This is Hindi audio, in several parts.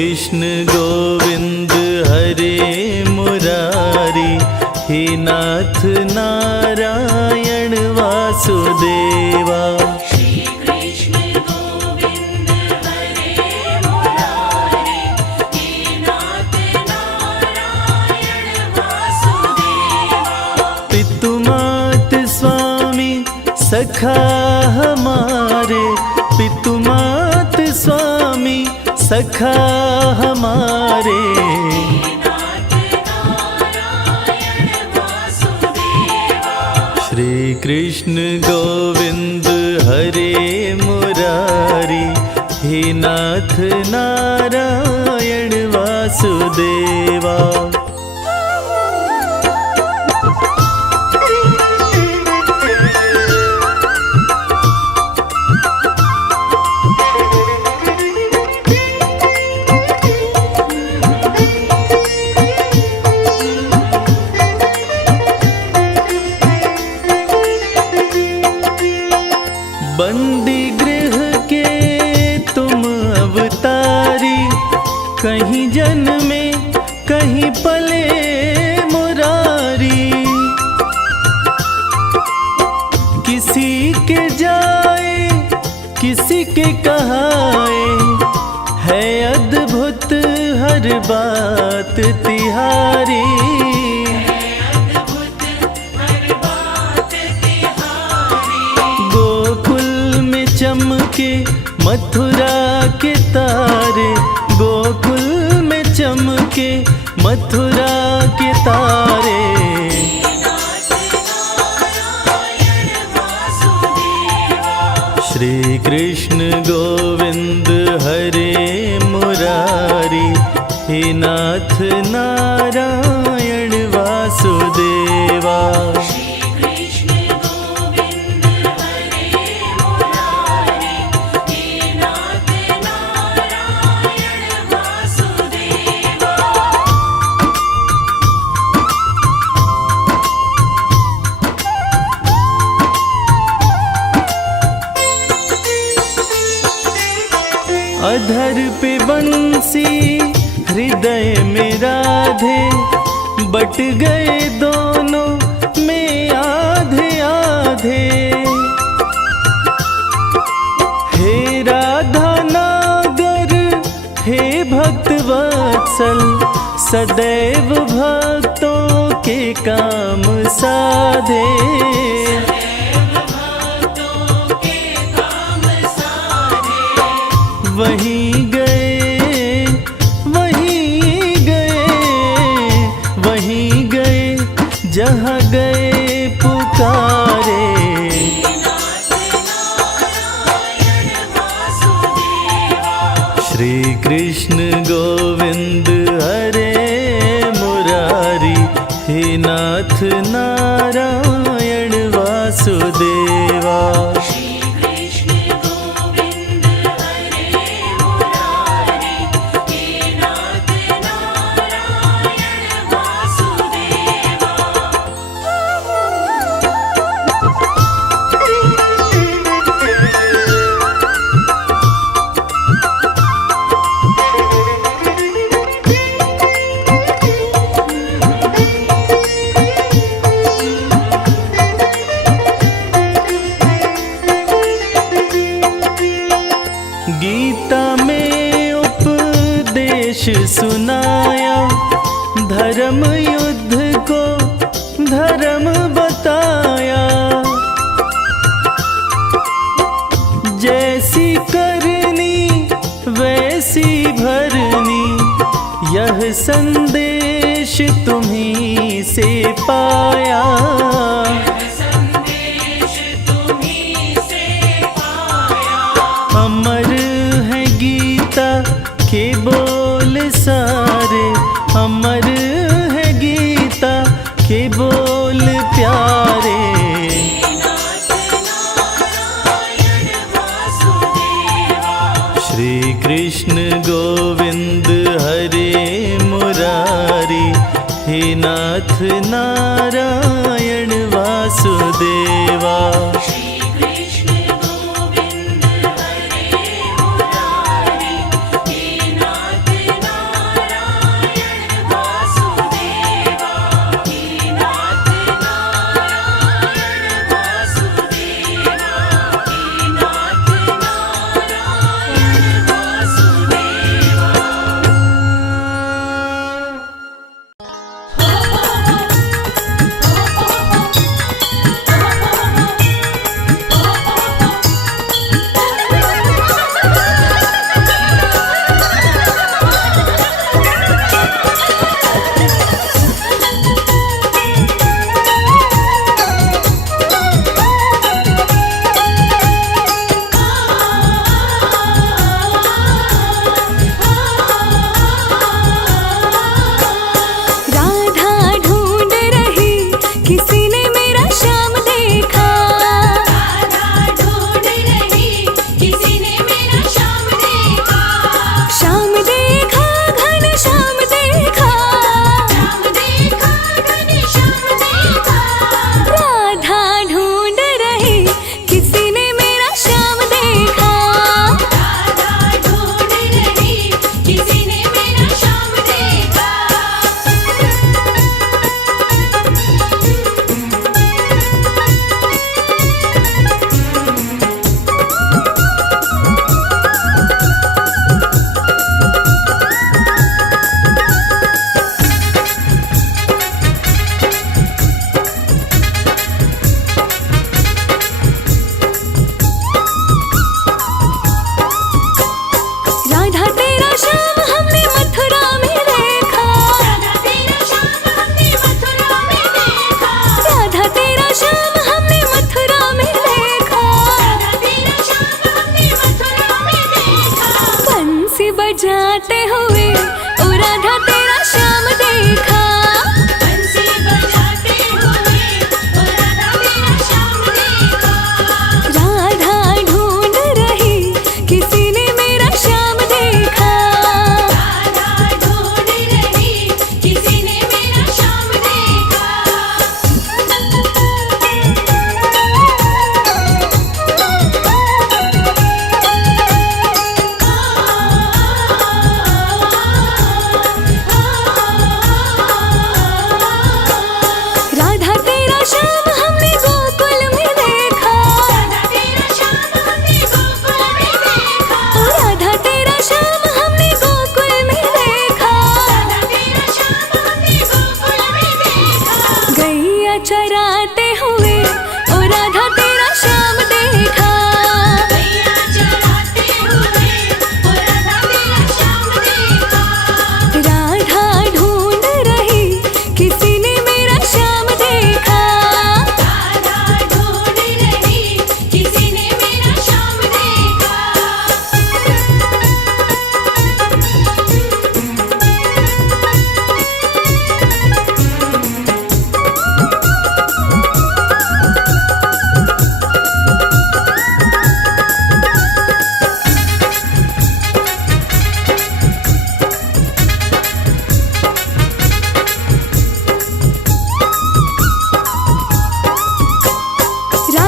कृष्ण गोविंद हरे मुरारी, हे नाथ नारायण वासुदेवा। श्री कृष्ण गोविंद हरे मुरारी, हे नाथ नारायण वासुदेवा। पितु मात स्वामी सखा हमारे, पितु मात स्वामी सखा हमारे। श्री कृष्ण गोविंद हरे मुरारी, हे नाथ नारायण वासुदेवा। बंदी गृह के तुम अवतारी, कहीं जन्मे कहीं पले मुरारी। किसी के जाए किसी के कहाए, है अद्भुत हर बात तिहारी। चमके मथुरा के तारे, गोकुल में चमके मथुरा के तारे। श्री कृष्ण गोविंद हरे मुरारी, हे नाथ नारायण वासुदेवा। अधर पे बंसी हृदय में राधे, बट गए दोनों में आधे आधे। हे राधा नागर हे भक्त वत्सल, सदैव भक्तों के काम साधे। वहीं गए वहीं गए वहीं गए, जहाँ गए पुकारे। श्री कृष्ण गोविंद हरे मुरारी, हे नाथ नारायण वासुदेवा। गीता में उपदेश सुनाया, धर्म युद्ध को धर्म बताया। जैसी करनी वैसी भरनी, यह संदेश तुम्हीं से पाया। अमर है गीता के बोल सारे, अमर है गीता के बोल प्यारे। श्री कृष्ण गोविंद हरे मुरारी, हे नाथ नारायण वासुदेवा। श्री कृष्ण गोविंद हरे मुरारी, हे नाथ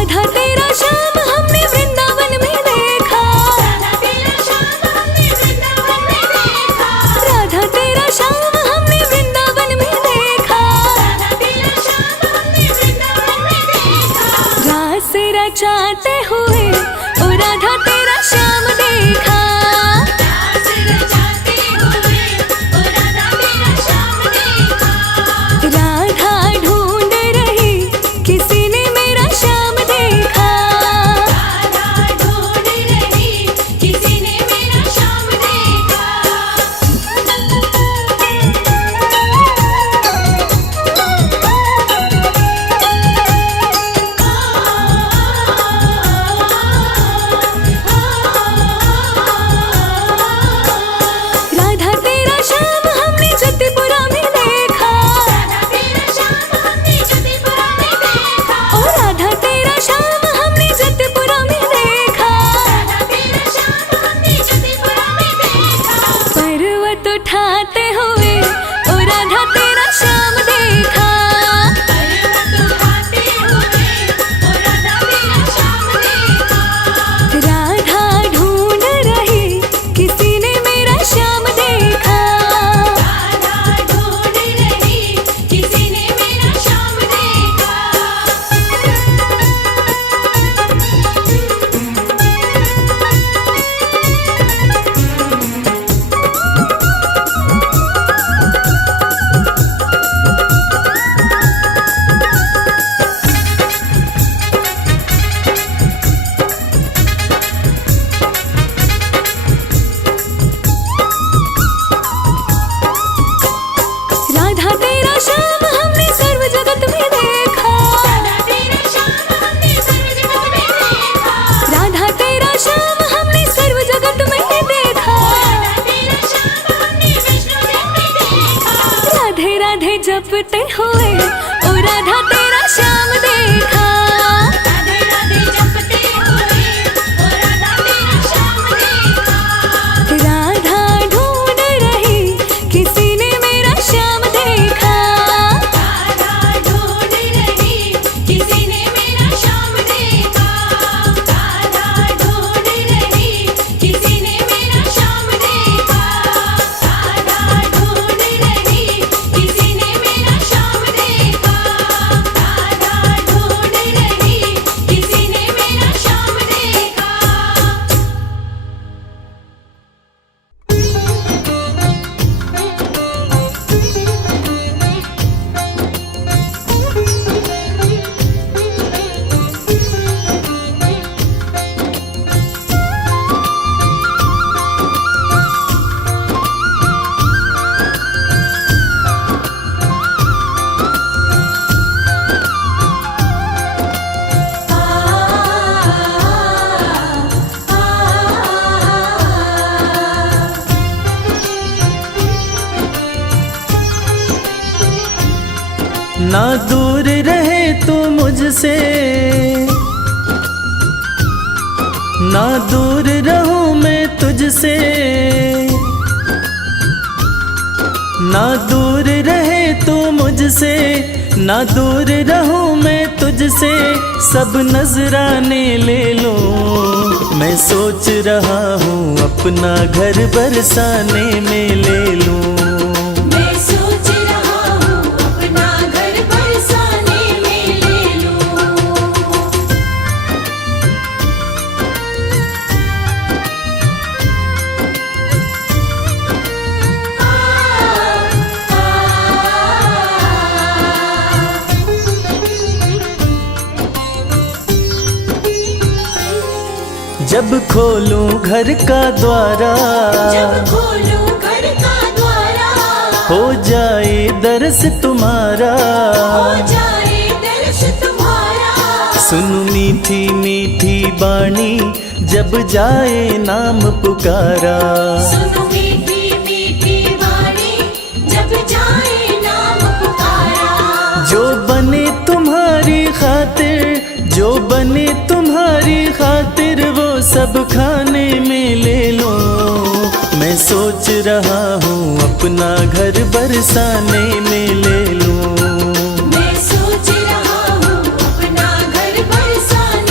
राधा तेरा श्याम हमने वृंदावन में देखा, राधा तेरा श्याम हमने वृंदावन में देखा, राधा तेरा श्याम हमने वृंदावन में देखा, राधा तेरा श्याम हमने वृंदावन में देखा। रास रचाते हुए ओ राधा तेरा श्याम देखा, रास रचाते हुए ओ राधा तेरा श्याम देखा। राधा ढूंढ रही किसी ने मेरा श्याम देखा, राधा ढूंढ रही किसी ने मेरा श्याम देखा। राधा तेरा श्याम हमने जतिपुरा में देखा, राधा तेरा श्याम हमने जतिपुरा में देखा, ओ राधा तेरा श्याम हमने जतिपुरा में देखा, राधा तेरा श्याम हमने जतिपुरा में देखा। पर्वत उठाते हुए ओ राधा तेरा श्याम देखा, पर्वत उठाते हुए ओ राधा तेरा श्याम देखा। राधा ढूंढ रही किसी ने मेरा श्याम देखा, राधा ढूंढ रही किसी ने मेरा श्याम देखा। राधा तेरा श्याम हमने सर्व जगत में देखा, राधा तेरा श्याम हमने सर्व जगत में देखा, राधा तेरा श्याम हमने सर्व जगत में देखा, राधा तेरा श्याम हमने विष्णु जन में देखा। राधे राधे जपते हुए ओ राधा तेरा श्याम देखा, राधे राधे जपते हुए ओ राधा तेरा श्याम देखा। राधा ढूंढ रही किसी ने मेरा श्याम देखा, राधा ढूंढ रही किसी ने मेरा श्याम देखा। राधा ढूंढ रही किसी ने मेरा श्याम देखा। राधा ढूंढ रही किसी ने मेरा श्याम देखा। राधा ढूंढ रही किसी ने मेरा श्याम देखा। ना दूर रहे तू मुझसे, ना दूर रहूं मैं तुझसे, ना दूर रहे तू मुझसे, ना दूर रहूं मैं तुझसे। सब नजराने ले लो, मैं सोच रहा हूँ अपना घर बरसाने में ले लूं। मैं सोच रहा हूँ अपना घर बरसाने में ले लूं। जब खोलूं घर का द्वारा, जब खोलूं घर का द्वारा, हो जाए दर्श तुम्हारा। हो जाए दर्श तुम्हारा। सुन मीठी मीठी बाणी, जब जाए नाम पुकारा। सुनो मीठी मीठी वाणी, जब जाए नाम पुकारा। जो बने तुम्हारी खातिर, जो बने तुम्हारी खातिर, वो सब खाने में ले लो। मैं सोच रहा हूँ अपना घर बरसाने में ले लूं। मैं सोच रहा हूँ अपना घर बरसाने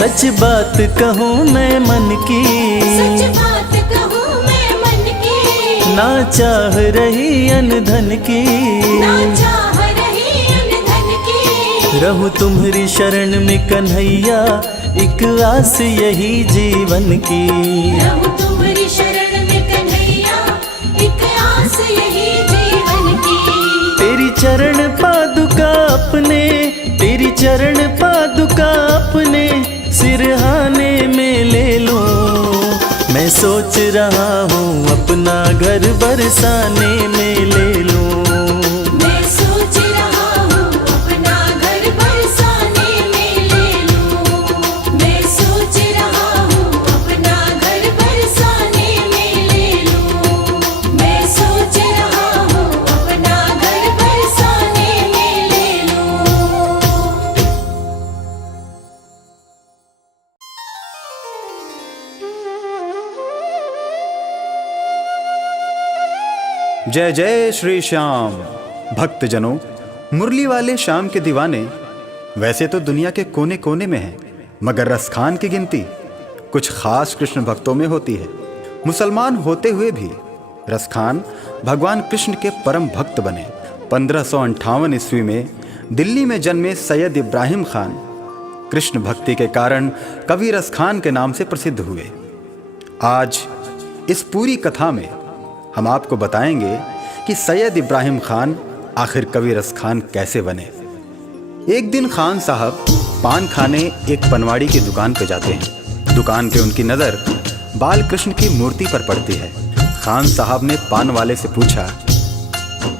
सच बात कहूँ मैं मन की, सच बात कहूँ मैं मन की, ना चाह रही अन धन की, ना चाह रही अन धन की। रहूं तुम्हारी शरण में कन्हैया, एक आस यही जीवन की। रहूं तुम्हारी शरण में कन्हैया, एक आस यही जीवन की। तेरी चरण पादुका अपने, तेरी चरण पादुका अपने सिरहाने में ले लूं। मैं सोच रहा हूँ अपना घर बरसाने में ले लूं। मैं सोच रहा हूँ अपना घर बरसाने में ले लूं। मैं सोच रहा हूँ अपना घर बरसाने में ले लूं। मैं सोच रहा हूँ अपना घर बरसाने में ले लूं। जय जय श्री श्याम। भक्तजनों, मुरली वाले श्याम के दीवाने वैसे तो दुनिया के कोने कोने में हैं, मगर रसखान की गिनती कुछ खास कृष्ण भक्तों में होती है। मुसलमान होते हुए भी रसखान भगवान कृष्ण के परम भक्त बने। 1558 ईस्वी में दिल्ली में जन्मे सैयद इब्राहिम खान कृष्ण भक्ति के कारण कवि रसखान के नाम से प्रसिद्ध हुए। आज इस पूरी कथा में हम आपको बताएंगे कि सैयद इब्राहिम खान आखिर कवि रसखान कैसे बने। एक दिन खान साहब पान खाने एक पनवाड़ी की दुकान पर जाते हैं। दुकान पे उनकी नज़र बाल कृष्ण की मूर्ति पर पड़ती है। खान साहब ने पान वाले से पूछा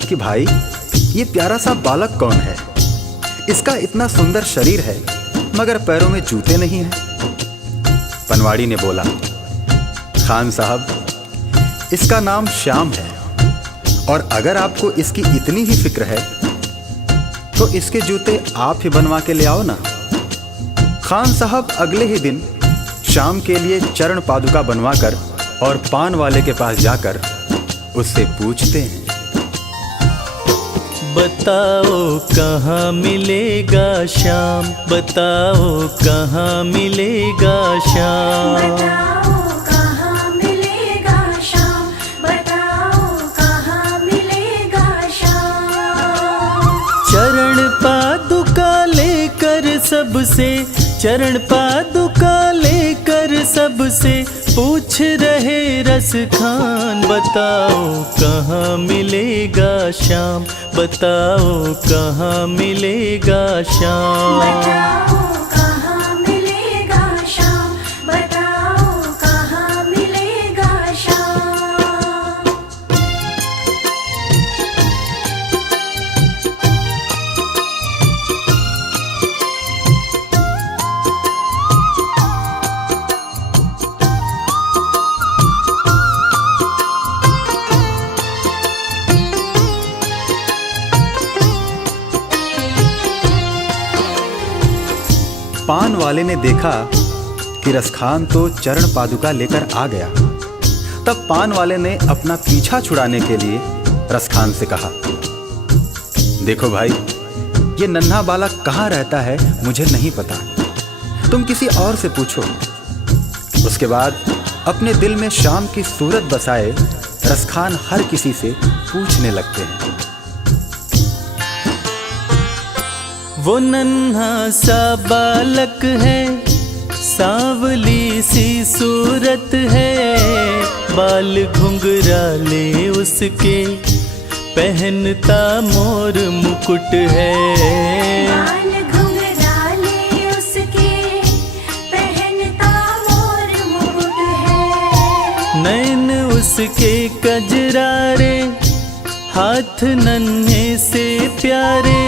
कि भाई, ये प्यारा सा बालक कौन है? इसका इतना सुंदर शरीर है मगर पैरों में जूते नहीं हैं। पनवाड़ी ने बोला, खान साहब, इसका नाम श्याम है और अगर आपको इसकी इतनी ही फिक्र है तो इसके जूते आप ही बनवा के ले आओ ना। खान साहब अगले ही दिन श्याम के लिए चरण पादुका बनवाकर और पान वाले के पास जाकर उससे पूछते हैं, बताओ कहाँ मिलेगा श्याम, बताओ कहाँ मिलेगा श्याम। बताओ कहाँ मिलेगा श्याम, बताओ कहाँ मिलेगा श्याम। चरण पादुका लेकर सबसे, चरण पादुका लेकर सबसे पूछ रहे रसखान। बताओ कहाँ मिलेगा श्याम, बताओ कहाँ मिलेगा श्याम। बताओ कहाँ मिलेगा श्याम, बताओ कहाँ मिलेगा श्याम। पान वाले ने देखा कि रसखान तो चरण पादुका लेकर आ गया। तब पान वाले ने अपना पीछा छुड़ाने के लिए रसखान से कहा, देखो भाई, ये नन्हा बालक कहाँ रहता है मुझे नहीं पता, तुम किसी और से पूछो। उसके बाद अपने दिल में श्याम की सूरत बसाए रसखान हर किसी से पूछने लगते हैं। वो नन्हा सा बालक है, सांवली सी सूरत है, बाल घुंघराले उसके, पहनता मोर मुकुट है। बाल घुंघराले उसके, पहनता मोर मुकुट है। नैन उसके कजरारे, हाथ नन्हे से प्यारे,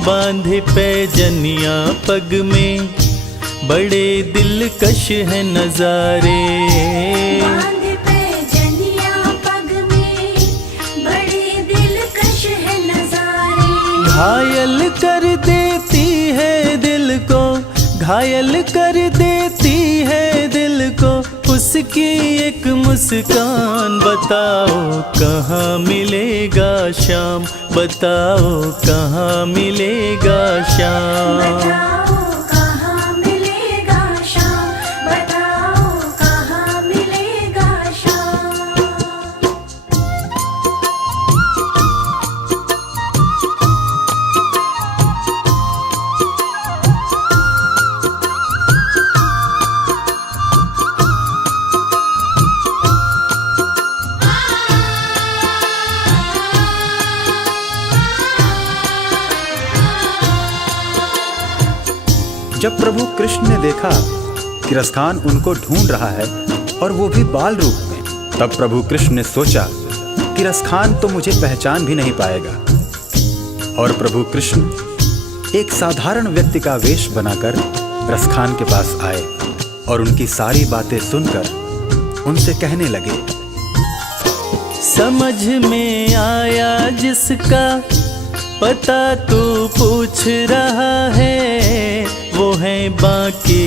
बांधे पैजनिया पग में, बड़े दिलकश है नजारे। बांधे पैजनिया पग में, बड़े दिलकश है नजारे। घायल कर देती है दिल को, घायल कर देती है दिल को उसकी एक मुस्कान। बताओ कहाँ मिलेगा श्याम, बताओ कहाँ मिलेगा श्याम। बताओ कहाँ मिलेगा जब प्रभु कृष्ण ने देखा कि रसखान उनको ढूंढ रहा है और वो भी बाल रूप में, तब प्रभु कृष्ण ने सोचा कि रसखान तो मुझे पहचान भी नहीं पाएगा। और प्रभु कृष्ण एक साधारण व्यक्ति का वेश बनाकर रसखान के पास आए और उनकी सारी बातें सुनकर उनसे कहने लगे, समझ में आया जिसका पता तू पूछ रहा है, वो है बांके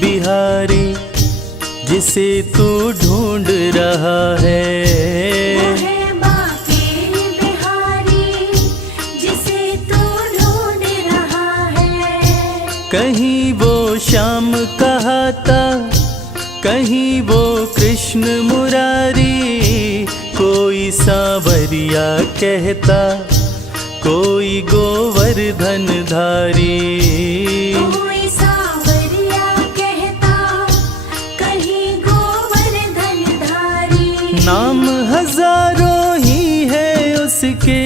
बिहारी जिसे तू ढूंढ रहा है। वो है बांके बिहारी जिसे तू ढूंढ रहा है। कहीं वो श्याम कहाता, कहीं वो कृष्ण मुरारी, कोई सांवरिया कहता, कोई गोवर्धन धारी। कोई सांवरिया कहता, कहीं गोवर्धन धारी। नाम हजारों ही है उसके,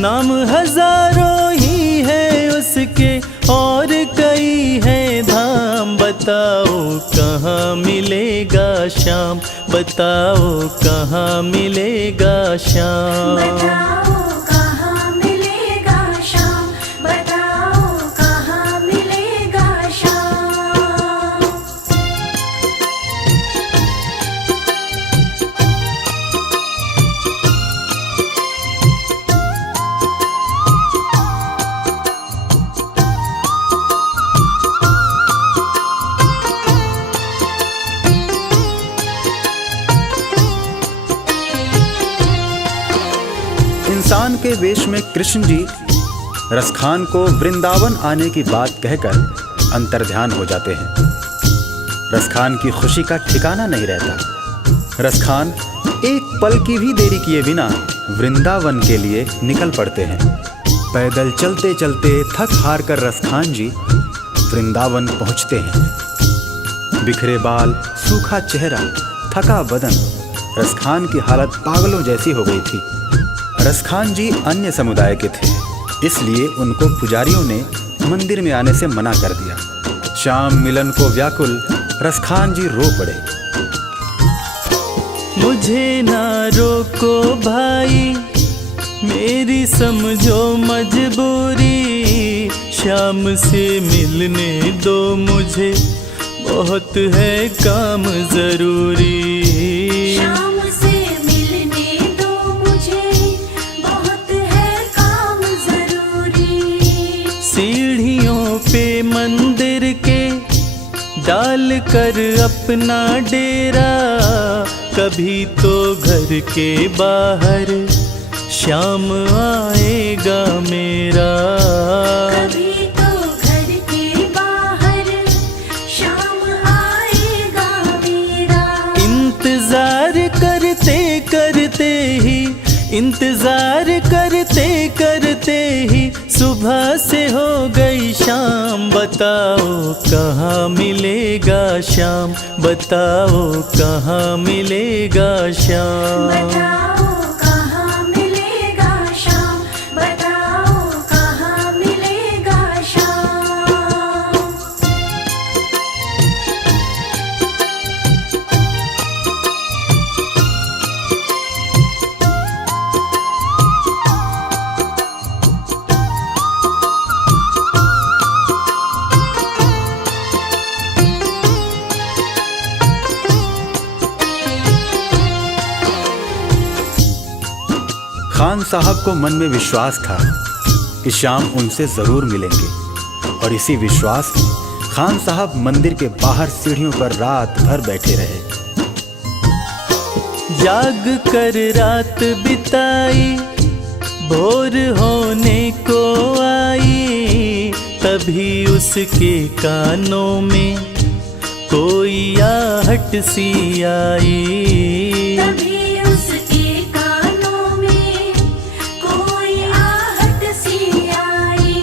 नाम हजारों ही है उसके, और कई है धाम। बताओ कहाँ मिलेगा श्याम, बताओ कहाँ मिलेगा श्याम। बताओ कहाँ मिलेगा श्याम, बताओ कहाँ मिलेगा श्याम। इंसान के वेश में कृष्ण जी रसखान को वृंदावन आने की बात कहकर अंतर्ध्यान हो जाते हैं। रसखान की खुशी का ठिकाना नहीं रहता। रसखान एक पल की भी देरी किए बिना वृंदावन के लिए निकल पड़ते हैं। पैदल चलते चलते थक हार कर रसखान जी वृंदावन पहुंचते हैं। बिखरे बाल, सूखा चेहरा, थका बदन, रसखान की हालत पागलों जैसी हो गई थी। रसखान जी अन्य समुदाय के थे, इसलिए उनको पुजारियों ने मंदिर में आने से मना कर दिया। शाम मिलन को व्याकुल रसखान जी रो पड़े। मुझे ना रोको भाई, मेरी समझो मजबूरी, श्याम से मिलने दो मुझे, बहुत है काम जरूरी। श्याम से मिलने दो मुझे, बहुत है काम जरूरी। सीढ़ियों पे मंदिर के डाल कर अपना डेरा, कभी तो घर के बाहर श्याम आएगा मेरा। कभी तो घर के बाहर श्याम आएगा मेरा। इंतजार करते करते ही, इंतजार करते करते ही सुबह से हो गई शाम। बताओ कहाँ मिलेगा श्याम, बताओ कहाँ मिलेगा श्याम। बताओ कहाँ मिलेगा श्याम, बताओ कहाँ मिलेगा श्याम। खान साहब को मन में विश्वास था कि श्याम उनसे जरूर मिलेंगे, और इसी विश्वास में खान साहब मंदिर के बाहर सीढ़ियों पर रात भर बैठे रहे। जाग कर रात बिताई, भोर होने को आई, तभी उसके कानों में कोई आहट सी आई। तभी उसके कानों में कोई आहट सी आई।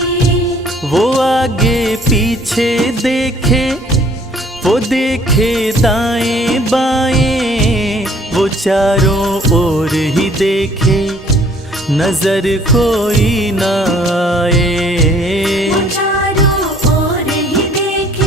वो आगे पीछे देखे, वो देखे दाएं बाएं, वो चारों ओर ही देखे, नजर कोई ना आए। वो चारों ओर ही देखे,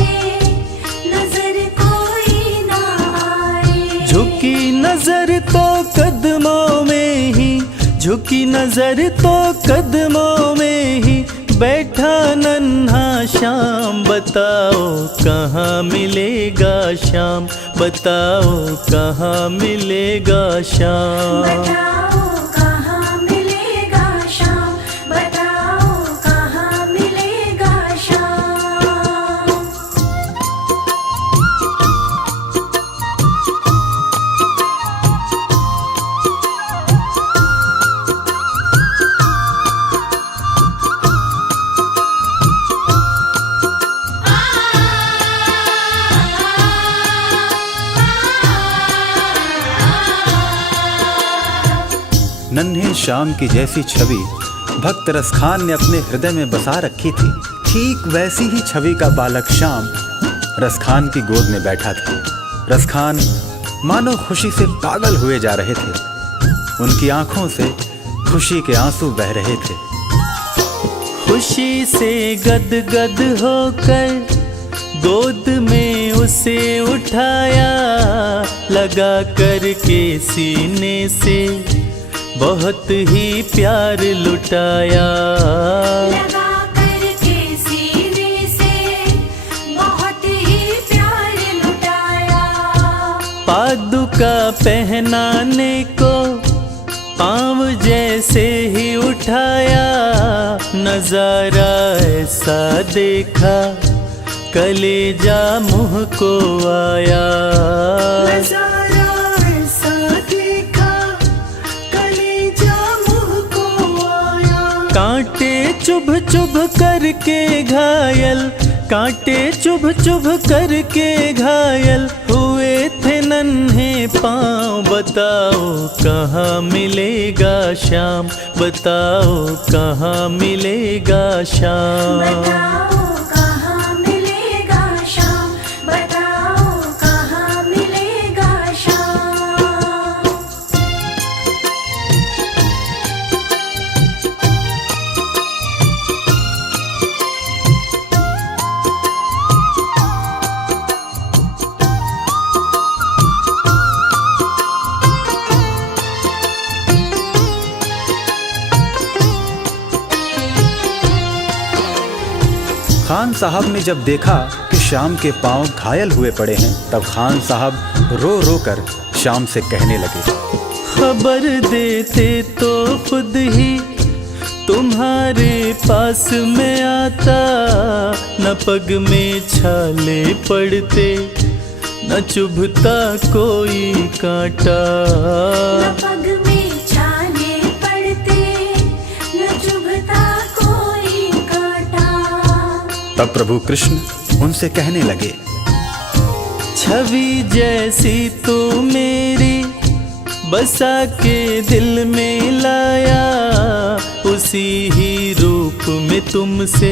झुकी नजर तो कदमों में ही बैठा नन्हा श्याम, बताओ कहाँ मिलेगा श्याम, बताओ कहाँ मिलेगा श्याम। बताओ कहाँ मिलेगा श्याम, बताओ कहाँ मिलेगा श्याम। नन्हे श्याम की जैसी छवि भक्त रसखान ने अपने हृदय में बसा रखी थी, ठीक वैसी ही छवि का बालक श्याम रसखान की गोद में बैठा था। रसखान मानो खुशी से पागल हुए जा रहे थे, उनकी आंखों से खुशी के आंसू बह रहे थे। खुशी से गदगद होकर गोद में उसे उठाया, लगा करके सीने से बहुत ही प्यार लुटाया। लगा करके सीने से बहुत ही प्यार लुटाया। पादुका पहनाने को पाँव जैसे ही उठाया, नजारा ऐसा देखा कलेजा मुँह को आया। नजारा ऐसा देखा कलेजा मुँह को आया। कांटे चुभ चुभ करके घायल, कांटे चुभ चुभ करके घायल हुए थे नन्हे पाँव, बताओ कहाँ मिलेगा श्याम, बताओ कहाँ मिलेगा श्याम। बताओ कहाँ मिलेगा श्याम, बताओ कहाँ मिलेगा श्याम। खान साहब ने जब देखा कि श्याम के पांव घायल हुए पड़े हैं, तब खान साहब रो रो कर श्याम से कहने लगे, खबर देते तो खुद ही तुम्हारे पास में आता, न पग में छाले पड़ते न चुभता कोई कांटा। न पग में छाले पड़ते न चुभता कोई कांटा। तब प्रभु कृष्ण उनसे कहने लगे, छवि जैसी तू मेरी बसा के दिल में लाया, उसी ही रूप में तुमसे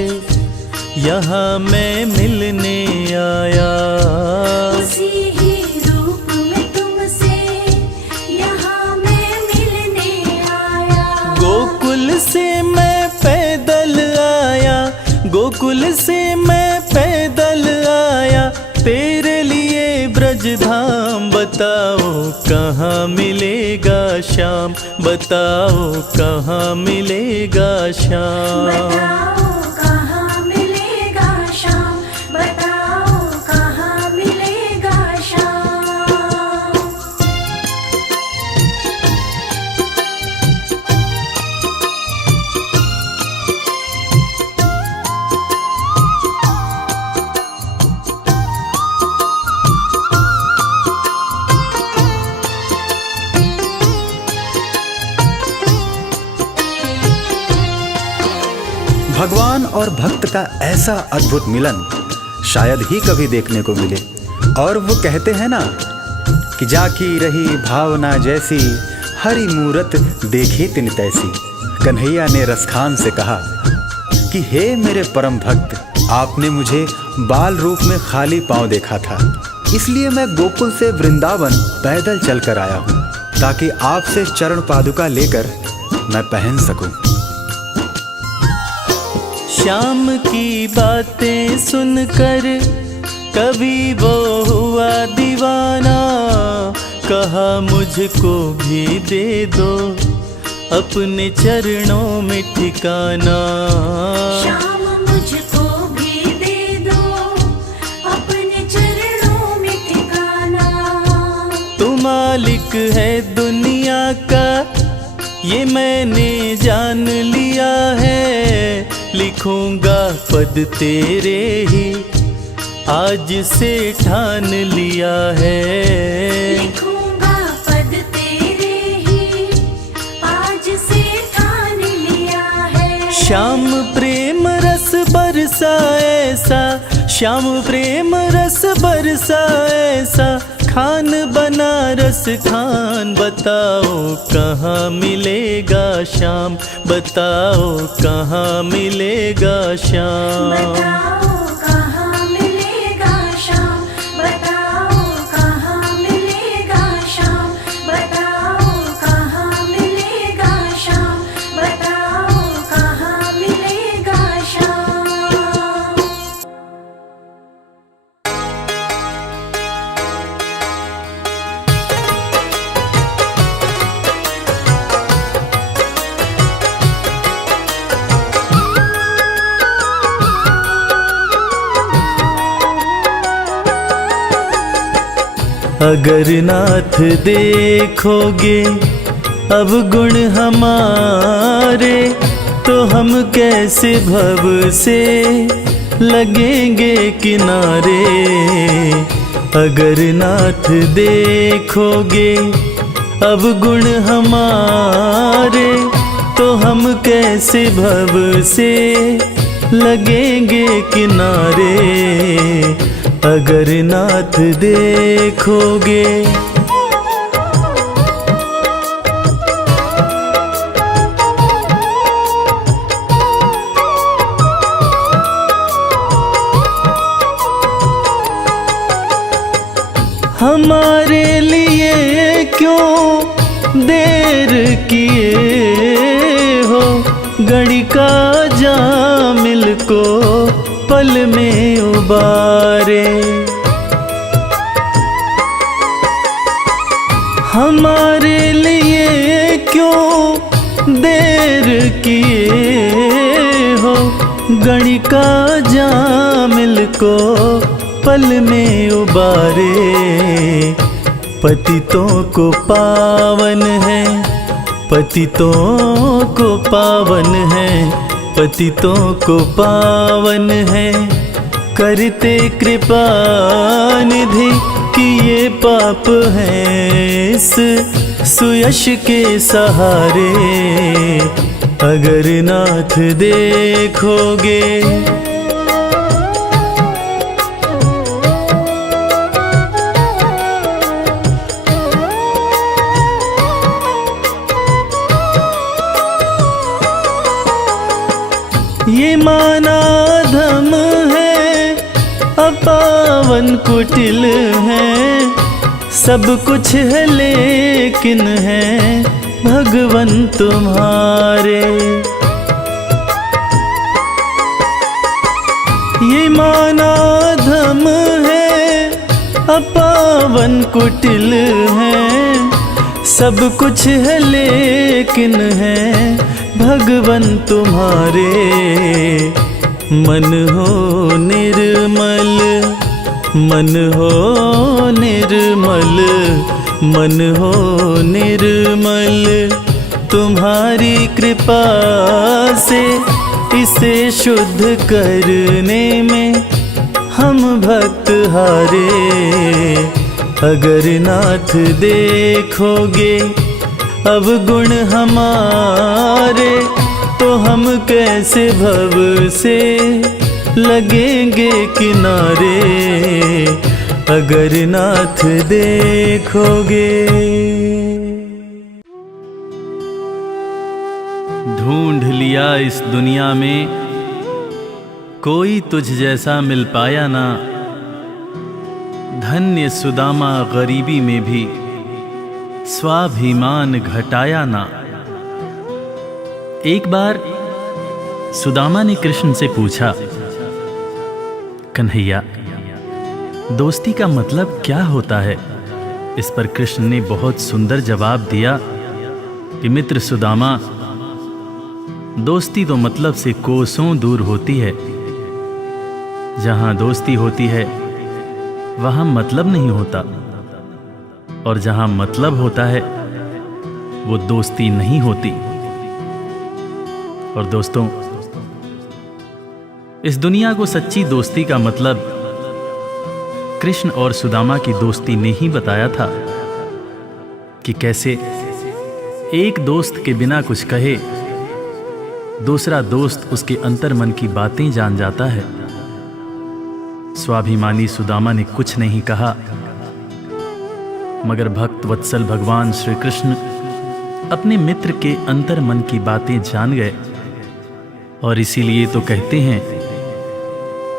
यहाँ मैं मिलने आया। उसी ही रूप में तुमसे यहाँ मैं मिलने आया। गोकुल से मैं पैदल आया, गोकुल से मैं पैदल आया, तेरे लिए ब्रज धाम, बताओ कहाँ मिलेगा श्याम, बताओ कहाँ मिलेगा श्याम। बताओ कहाँ मिलेगा श्याम, बताओ कहाँ मिलेगा श्याम। भगवान और भक्त का ऐसा अद्भुत मिलन शायद ही कभी देखने को मिले। और वो कहते हैं ना कि जाकी रही भावना जैसी, हरि मूरत देखे तिन तैसी। कन्हैया ने रसखान से कहा कि हे मेरे परम भक्त, आपने मुझे बाल रूप में खाली पांव देखा था, इसलिए मैं गोकुल से वृंदावन पैदल चलकर आया हूँ, ताकि आपसे चरण पादुका लेकर मैं पहन सकूं। श्याम की बातें सुनकर कभी वो हुआ दीवाना, कहा मुझको भी दे दो अपने चरणों में ठिकाना। श्याम मुझको भी दे दो अपने चरणों में ठिकाना। तू मालिक है दुनिया का ये मैंने जान लिया है, लिखूंगा पद तेरे ही आज से ठान लिया है। लिखूंगा पद तेरे ही आज से ठान लिया है। श्याम प्रेम रस बरसा ऐसा, श्याम प्रेम रस बरसा ऐसा, खान बनारस खान। बताओ कहाँ मिलेगा श्याम, बताओ कहाँ मिलेगा श्याम। बताओ कहाँ मिलेगा श्याम, बताओ कहाँ मिलेगा श्याम, बताओ कहाँ मिलेगा श्याम, बताओ कहाँ मिलेगा श्याम। अगर नाथ देखोगे अब गुण हमारे, तो हम कैसे भव से लगेंगे किनारे। अगर नाथ देखोगे अब गुण हमारे, तो हम कैसे भव से लगेंगे किनारे। अगर नाथ देखोगे हमारे लिए क्यों देर किए हो, घड़ी का जामिल को पल में उबारे। हमारे लिए क्यों देर किए हो, घड़ी का जामिल को पल में उबारे। पतितों को पावन है, पतितों को पावन है, पतितों को पावन है, करते कृपा निधि कि ये पाप हैं इस सुयश के सहारे। अगर नाथ देखोगे ये माना धम है, अपावन कुटिल है, सब कुछ है लेकिन है भगवन तुम्हारे। ये माना धम है, अपावन कुटिल है, सब कुछ है लेकिन है भगवन तुम्हारे। मन हो निर्मल, मन हो निर्मल, मन हो निर्मल, तुम्हारी कृपा से इसे शुद्ध करने में हम भक्त हारे। अगर नाथ देखोगे अब गुण हमारे, तो हम कैसे भव से लगेंगे किनारे। अगर नाथ देखोगे ढूंढ लिया इस दुनिया में, कोई तुझ जैसा मिल पाया ना। धन्य सुदामा गरीबी में भी स्वाभिमान घटाया ना। एक बार सुदामा ने कृष्ण से पूछा, कन्हैया दोस्ती का मतलब क्या होता है? इस पर कृष्ण ने बहुत सुंदर जवाब दिया, कि मित्र सुदामा, दोस्ती तो मतलब से कोसों दूर होती है। जहां दोस्ती होती है वहां मतलब नहीं होता, और जहां मतलब होता है वो दोस्ती नहीं होती। और दोस्तों, इस दुनिया को सच्ची दोस्ती का मतलब कृष्ण और सुदामा की दोस्ती ने ही बताया था कि कैसे एक दोस्त के बिना कुछ कहे दूसरा दोस्त उसके अंतर्मन की बातें जान जाता है। स्वाभिमानी सुदामा ने कुछ नहीं कहा, मगर भक्त वत्सल भगवान श्री कृष्ण अपने मित्र के अंतर्मन की बातें जान गए। और इसीलिए तो कहते हैं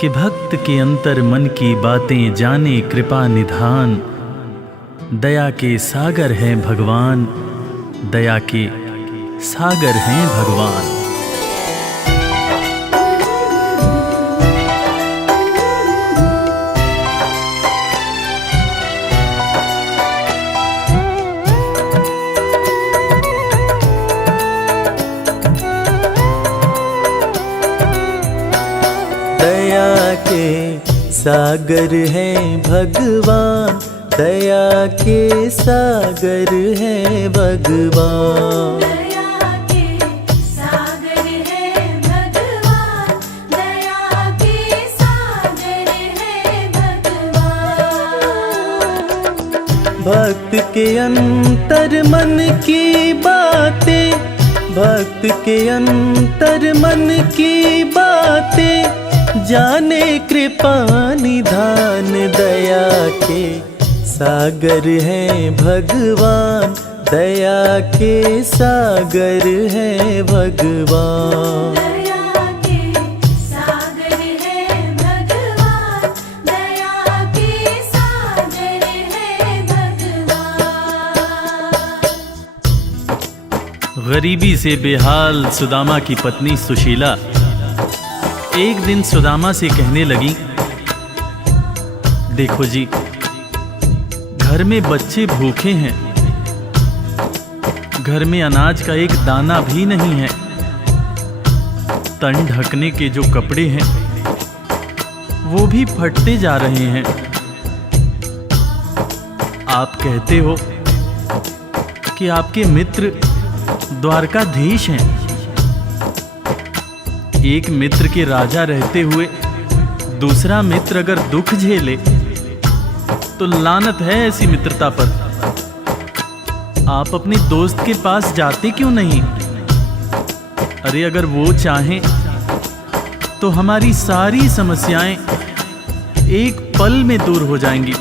कि भक्त के अंतर मन की बातें जाने कृपा निधान, दया के सागर हैं भगवान, दया के सागर हैं भगवान। दया के सागर हैं भगवान, दया के सागर हैं भगवान। दया के सागर है भगवान, दया के सागर है भगवान। भक्त के अंतर मन की बातें, भक्त के अंतर मन की बातें जाने कृपा निधान, दया के सागर हैं भगवान, दया के सागर हैं भगवान। दया के सागर है भगवान, दया के सागर है भगवान। गरीबी से बेहाल सुदामा की पत्नी सुशीला एक दिन सुदामा से कहने लगी, देखो जी, घर में बच्चे भूखे हैं, घर में अनाज का एक दाना भी नहीं है, तन ढकने के जो कपड़े हैं वो भी फटते जा रहे हैं। आप कहते हो कि आपके मित्र द्वारकाधीश हैं। एक मित्र के राजा रहते हुए दूसरा मित्र अगर दुख झेले तो लानत है ऐसी मित्रता पर। आप अपने दोस्त के पास जाते क्यों नहीं? अरे अगर वो चाहें तो हमारी सारी समस्याएं एक पल में दूर हो जाएंगी।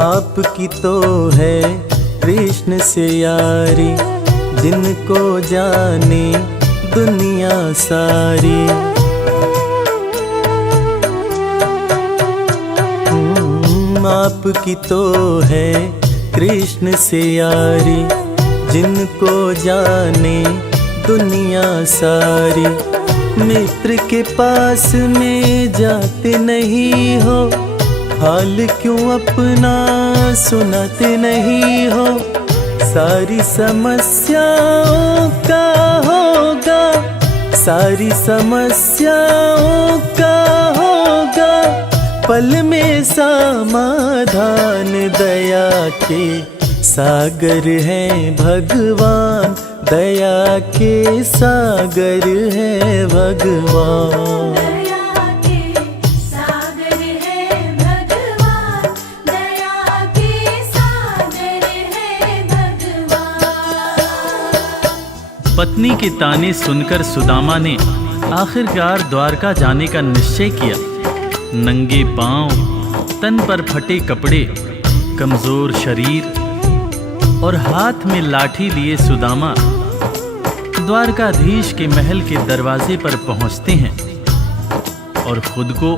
आपकी तो है कृष्ण से यारी, जिनको जाने दुनिया सारी। आपकी तो है कृष्ण से यारी, जिनको जाने दुनिया सारी। मित्र के पास में जाते नहीं हो, हाल क्यों अपना सुनाते नहीं हो। सारी समस्याओं का होगा, सारी समस्याओं का होगा पल में समाधान। दया के सागर हैं भगवान, दया के सागर हैं भगवान। दया के सागर है भगवान, दया के सागर है भगवान। पत्नी के ताने सुनकर सुदामा ने आखिरकार द्वारका जाने का निश्चय किया। नंगे पांव, तन पर फटे कपड़े, कमजोर शरीर और हाथ में लाठी लिए सुदामा द्वारकाधीश के महल के दरवाजे पर पहुंचते हैं और खुद को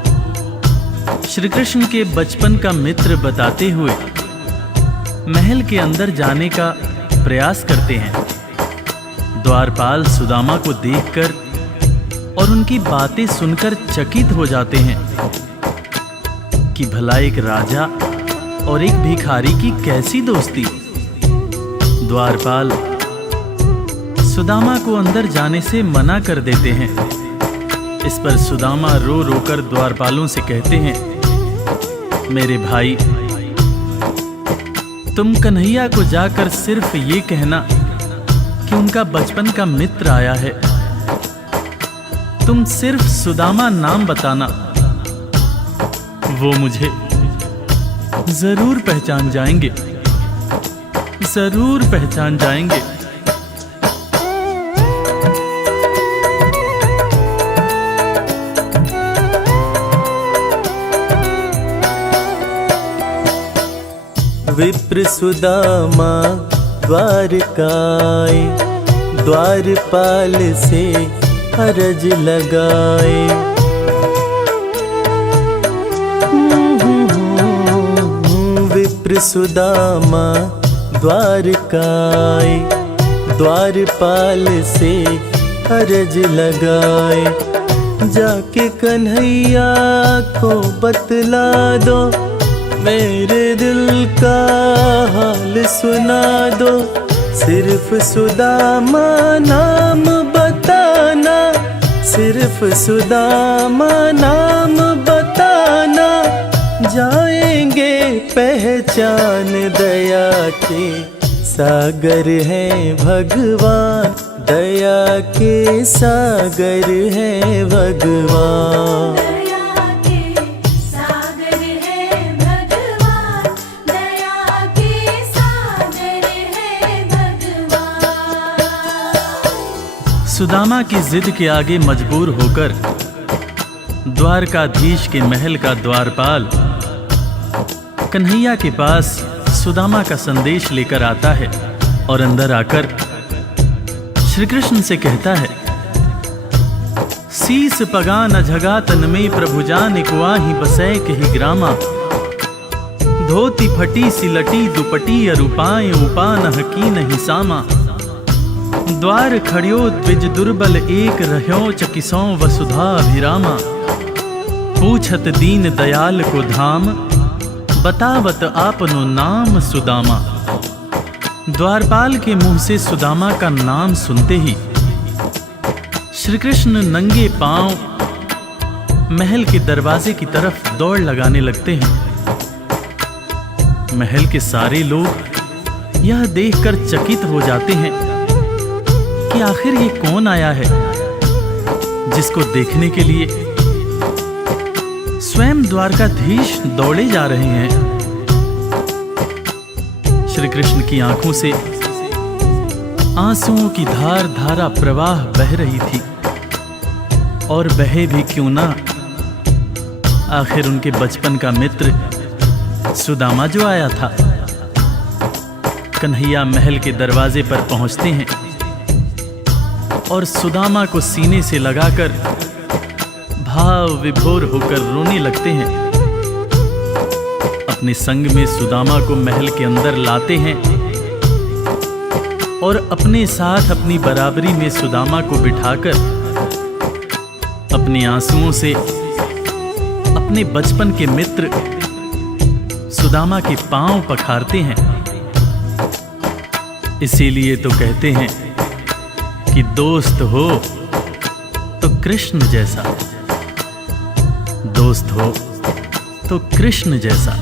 श्री कृष्ण के बचपन का मित्र बताते हुए महल के अंदर जाने का प्रयास करते हैं। द्वारपाल सुदामा को देखकर और उनकी बातें सुनकर चकित हो जाते हैं कि भला एक राजा और एक भिखारी की कैसी दोस्ती। द्वारपाल सुदामा को अंदर जाने से मना कर देते हैं। इस पर सुदामा रो रो कर द्वारपालों से कहते हैं, मेरे भाई, तुम कन्हैया को जाकर सिर्फ ये कहना कि उनका बचपन का मित्र आया है। तुम सिर्फ सुदामा नाम बताना, वो मुझे जरूर पहचान जाएंगे, जरूर पहचान जाएंगे। विप्र सुदामा द्वारकाए, द्वारपाल से अरज लगाए। विप्र सुदामा द्वारकाए, द्वारपाल से अरज लगाए। जाके कन्हैया को बतला दो, मेरे दिल का हाल सुना दो। सिर्फ सुदामा नाम बताना, सिर्फ सुदामा नाम बताना। जाएंगे पहचान, दया के सागर हैं भगवान, दया के सागर हैं भगवान। दया के सागर है भगवान, दया के सागर है भगवान। सुदामा की जिद के आगे मजबूर होकर द्वारकाधीश के महल का द्वारपाल कन्हैया के पास सुदामा का संदेश लेकर आता है और अंदर आकर श्री कृष्ण से कहता है, शीस पगा न झगा तन में प्रभु जान कुआही बसै कही ग्रामा। धोती फटी सिलटी दुपटी अरुपाए उपान हकी नहीं सामा। द्वार खड़ियो द्विज दुर्बल एक रह्यो चकिसों वसुधा अभिरामा। पूछत दीन दयाल को धाम, बतावत आपनो नाम सुदामा। द्वारपाल के मुंह से सुदामा का नाम सुनते ही श्री कृष्ण नंगे पांव महल के दरवाजे की तरफ दौड़ लगाने लगते हैं। महल के सारे लोग यह देखकर चकित हो जाते हैं कि आखिर ये कौन आया है, जिसको देखने के लिए स्वयं द्वारकाधीश दौड़े जा रहे हैं। श्री कृष्ण की आंखों से आंसुओं की धार धारा प्रवाह बह रही थी, और बहे भी क्यों ना, आखिर उनके बचपन का मित्र सुदामा जो आया था। कन्हैया महल के दरवाजे पर पहुंचते हैं और सुदामा को सीने से लगाकर भाव विभोर होकर रोने लगते हैं। अपने संग में सुदामा को महल के अंदर लाते हैं और अपने साथ अपनी बराबरी में सुदामा को बिठाकर अपने आंसुओं से अपने बचपन के मित्र सुदामा के पांव पखारते हैं। इसीलिए तो कहते हैं कि दोस्त हो तो कृष्ण जैसा, दोस्त हो तो कृष्ण जैसा।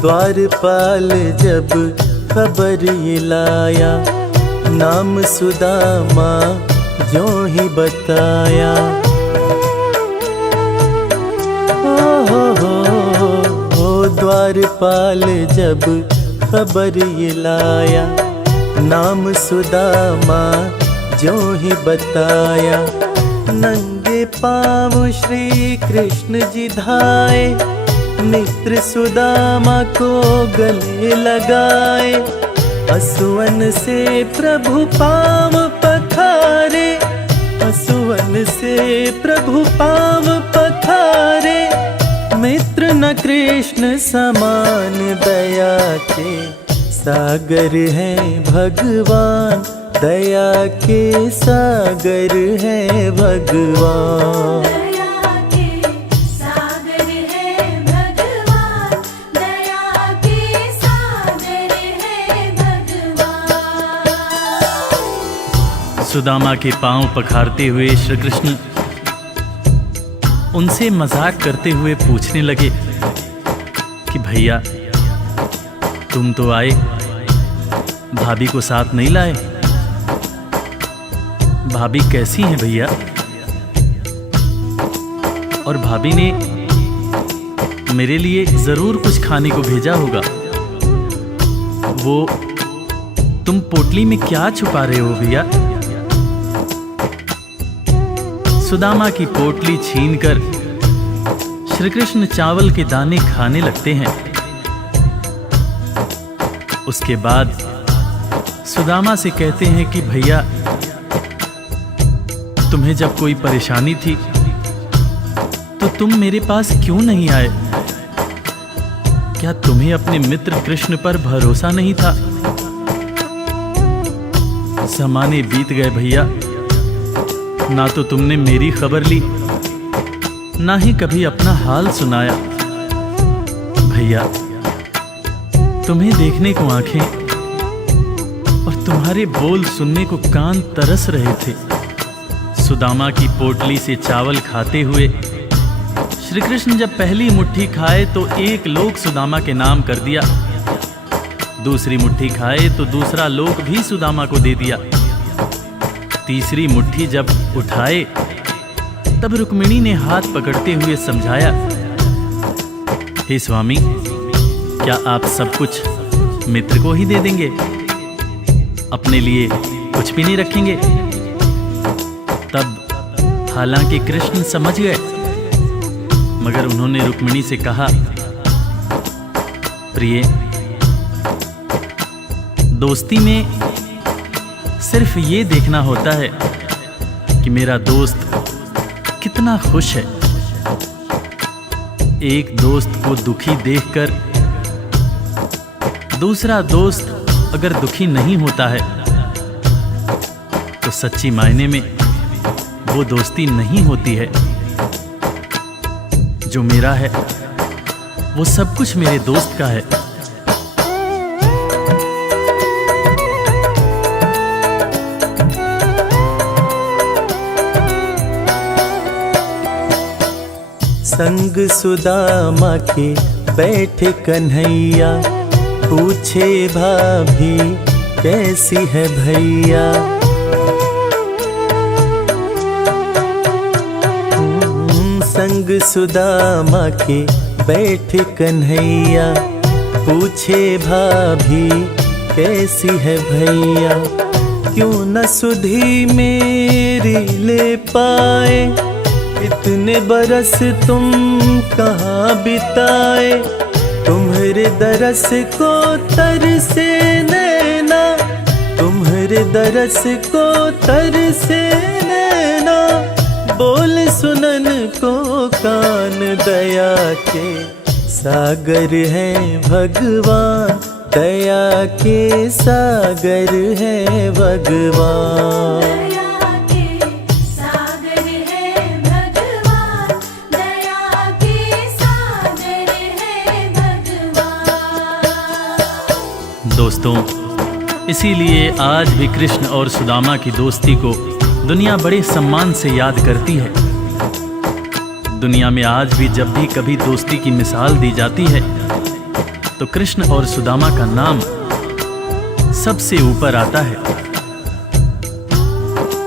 द्वारपाल जब खबर ये लाया, नाम सुदामा जो ही बताया। हो द्वारपाल जब खबर ये लाया, नाम सुदामा जो ही बताया, नंगे पाँव श्री कृष्ण जी धाए, मित्र सुदामा को गले लगाए, असुवन से प्रभु पाँव पखारे, असुवन से प्रभु पाँव पखारे, मित्र न कृष्ण समान दया के सागर है भगवान, दया के सागर है भगवान। दया के सागर है भगवान, दया के सागर है भगवान। सुदामा के पांव पखारते हुए श्री कृष्ण उनसे मजाक करते हुए पूछने लगे कि भैया तुम तो आए, भाभी को साथ नहीं लाए। भाभी कैसी हैं भैया? और भाभी ने मेरे लिए जरूर कुछ खाने को भेजा होगा। वो तुम पोटली में क्या छुपा रहे हो भैया? सुदामा की पोटली छीनकर श्री कृष्ण चावल के दाने खाने लगते हैं। उसके बाद सुदामा से कहते हैं कि भैया तुम्हें जब कोई परेशानी थी तो तुम मेरे पास क्यों नहीं आए? क्या तुम्हें अपने मित्र कृष्ण पर भरोसा नहीं था? ज़माने बीत गए भैया, ना तो तुमने मेरी खबर ली, ना ही कभी अपना हाल सुनाया। भैया तुम्हें देखने को आंखें और तुम्हारे बोल सुनने को कान तरस रहे थे। सुदामा की पोटली से चावल खाते हुए श्री कृष्ण जब पहली मुट्ठी खाए तो एक लोक सुदामा के नाम कर दिया, दूसरी मुट्ठी खाए तो दूसरा लोक भी सुदामा को दे दिया, तीसरी मुट्ठी जब उठाए तब रुक्मिणी ने हाथ पकड़ते हुए समझाया, हे स्वामी क्या आप सब कुछ मित्र को ही दे देंगे, अपने लिए कुछ भी नहीं रखेंगे? तब हालांकि कृष्ण समझ गए, मगर उन्होंने रुक्मिणी से कहा, प्रिय दोस्ती में सिर्फ ये देखना होता है कि मेरा दोस्त कितना खुश है। एक दोस्त को दुखी देखकर दूसरा दोस्त अगर दुखी नहीं होता है तो सच्ची मायने में वो दोस्ती नहीं होती है। जो मेरा है वो सब कुछ मेरे दोस्त का है। संग सुदामा के बैठे कन्हैया, पूछे भाभी कैसी है भैया। संग सुदामा के बैठे कन्हैया, पूछे भाभी कैसी है भैया। क्यों न सुधी मेरी ले पाए, इतने बरस तुम कहाँ बिताए। तुम्हारे दरस को तरसे नैना, तुम्हारे दरस को तरसे नैना। बोल सुनन को कान, दया के सागर है भगवान, दया के सागर है भगवान। दोस्तों, इसीलिए आज भी कृष्ण और सुदामा की दोस्ती को दुनिया बड़े सम्मान से याद करती है। दुनिया में आज भी जब भी कभी दोस्ती की मिसाल दी जाती है तो कृष्ण और सुदामा का नाम सबसे ऊपर आता है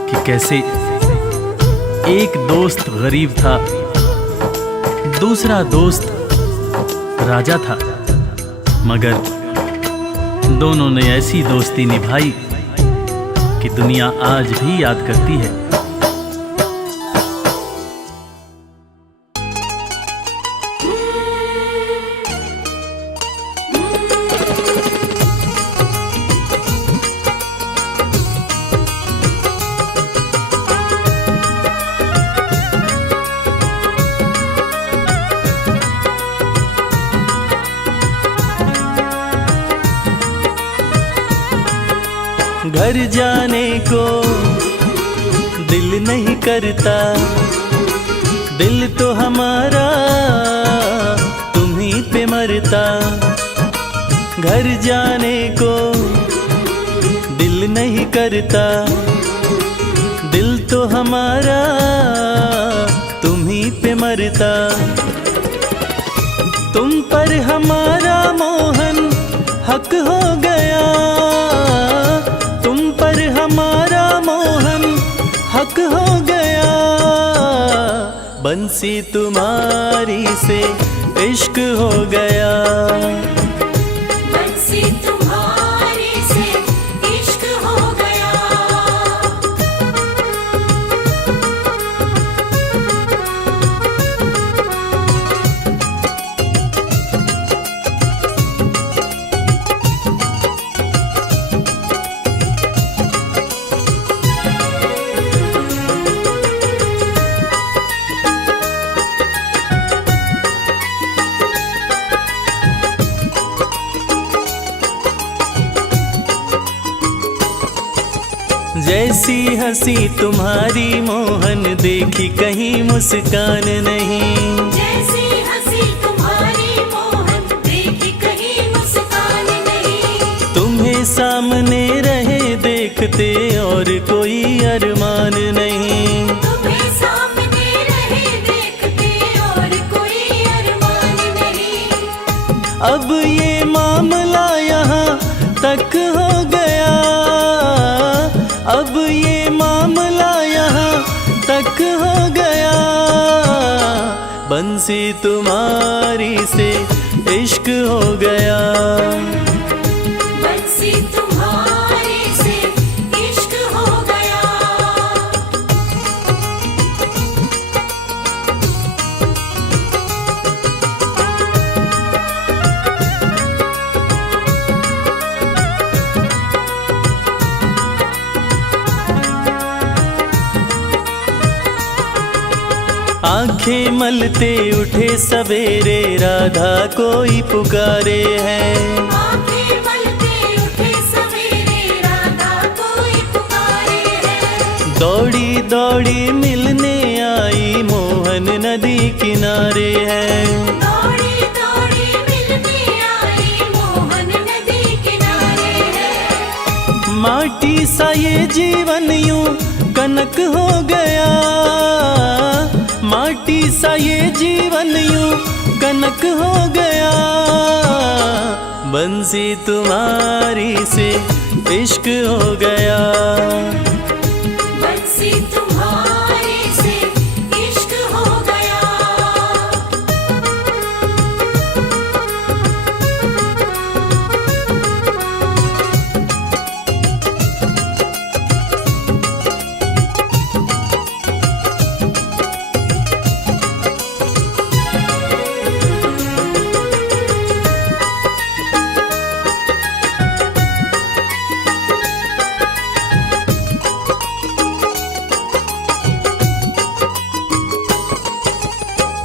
कि कैसे एक दोस्त गरीब था, दूसरा दोस्त राजा था, मगर दोनों ने ऐसी दोस्ती निभाई कि दुनिया आज भी याद करती है। घर जाने को दिल नहीं करता, दिल तो हमारा तुम्हीं पे मरता। घर जाने को दिल नहीं करता, दिल तो हमारा तुम्हीं पे मरता। तुम पर हमारा मोहन हक हो गया, तुम पर हमारा मोहन हक हो गया। बंसी तुम्हारी से इश्क हो गया, बंसी तुम्हारे से इश्क हो गया। जैसी हंसी तुम्हारी मोहन देखी कहीं मुस्कान नहीं। जैसी हंसी तुम्हारी मोहन देखी कहीं मुस्कान नहीं। तुम्हें सामने रहे देखते और कोई अरमान नहीं। तुम्हें सामने रहे देखते और कोई अरमान नहीं। अब ये मामला यहाँ तक हो गया, अब ये मामला यहाँ तक हो गया। बंसी तुम्हारी से इश्क हो गया, बंसी तुम्हारे से इश्क हो गया। आंखें मलते उठे सवेरे राधा कोई पुकारे है। आंखें मलते उठे सवेरे राधा कोई पुकारे है। दौड़ी दौड़ी मिलने आई मोहन नदी किनारे है। दौड़ी दौड़ी मिलने आई मोहन नदी किनारे है। माटी सा ये जीवन यूं कनक हो गया, माटी सा ये जीवन यूं कनक हो गया। बंसी तुम्हारी से इश्क हो गया, बंसी तुम्हारे से इश्क हो गया।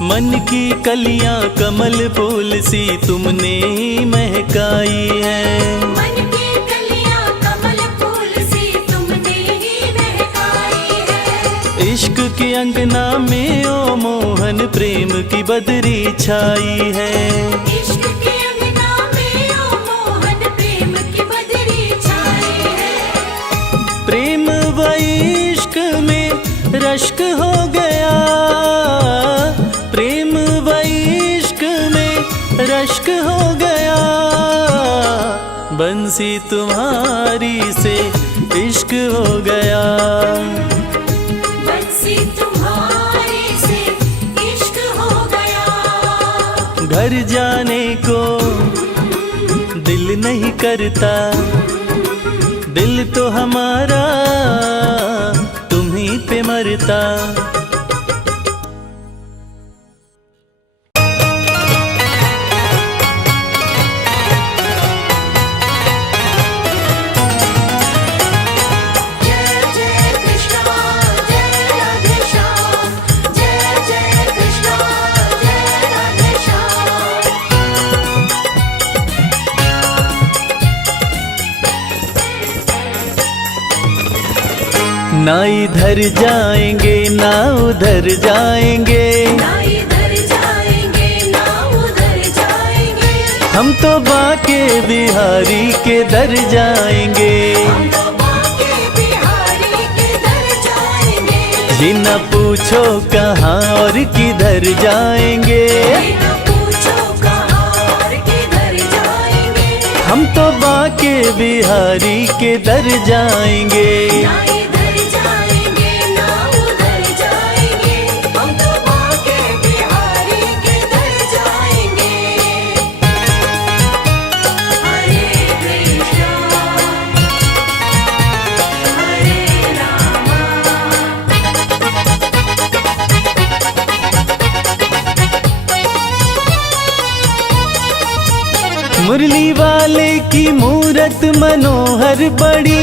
मन की कलियां कमल फूल सी तुमने ही महकाई है। मन की कलियां कमल फूल सी तुमने ही महकाई है। इश्क के अंगना में ओ मोहन प्रेम की बदरी छाई है। इश्क के अंगना में ओ मोहन प्रेम की बदरी छाई है। प्रेम व इश्क में रश्क हो गया, प्रेम व इश्क में रश्क हो गया। बंसी तुम्हारी से इश्क हो गया, बंसी तुम्हारे से इश्क हो गया। घर जाने को दिल दिल नहीं करता, दिल तो हमारा तुम्हीं पे मरता। ना इधर जाएंगे ना उधर जाएंगे, ना इधर जाएंगे ना उधर जाएंगे, हम तो बाके बिहारी के दर जाएंगे। हम तो बाके बिहारी के दर जाएंगे। जी न पूछो कहाँ और किधर जाएंगे, बिना पूछो कहाँ और किधर जाएंगे, हम तो बाके बिहारी के दर जाएंगे। ना इधर जाएंगे ना उधर जाएंगे, हम तो बाके बिहारी के दर जाएंगे। हरे कृष्णा हरे रामा। मुरली वाले की मूरत मनोहर बड़ी,